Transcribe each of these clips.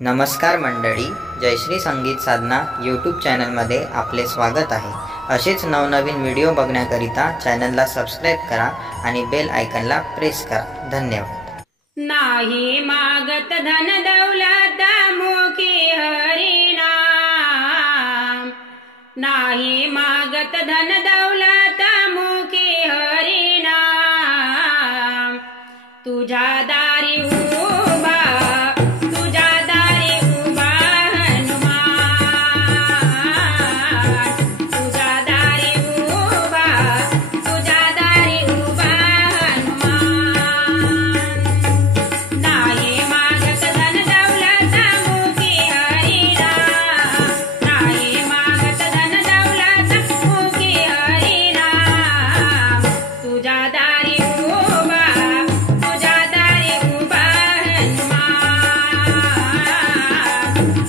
नमस्कार मंडळी, जयश्री संगीत साधना यूट्यूब चॅनलमध्ये आपले स्वागत आहे। असेच नवनवीन व्हिडिओ बघण्याकरिता चॅनलला सबस्क्राइब करा आणि बेल आयकॉनला प्रेस करा। धन्यवाद। नाही मागत धन दौलत मुखी हरी नाम, नाही मागत धन दौलत मुखी हरी नाम। तुझ्या दारी उभा, तुझ्या दारी उभा हनुमान, तुझ्या दारी उभा, तुझ्या दारी उभा हनुमान। नाही मागत धन दौलत मुखी हरी नाम, नाही मागत धन दौलत मुखी हरी नाम। तुझ्या दारी उभा, तुझ्या दारी उभा हनुमान,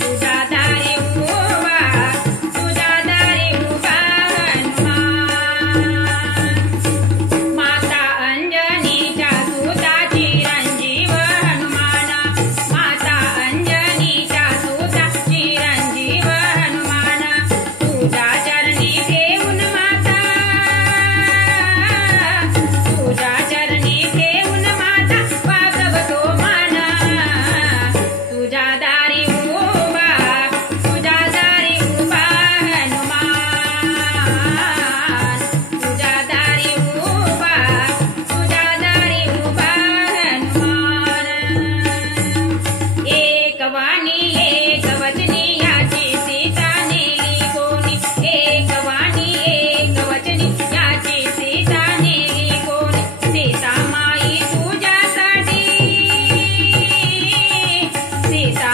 तुझ्या दारी उभा, तुझ्या दारी उभा हनुमान। माता अंजनीच्या सुताची चिरंजीव हनुमाना, माता अंजनीच्या सुताची चिरंजीव हनुमाना। तुझ्या चरणी ठेवून माता, तुझ्या चरणी ठेवून माता वागवतो माना। तुझ्या दारी उभा, तुझ्या दारी उभा हनुमान, तुझ्या दारी उभा, तुझ्या दारी उभा हनुमान। एक वाणी एक वचनी याची सीता नेली कोणी, एक वाणी एक वचनी याची सीता नेली कोणी। सीता माई तुझ्यासाठी, सीता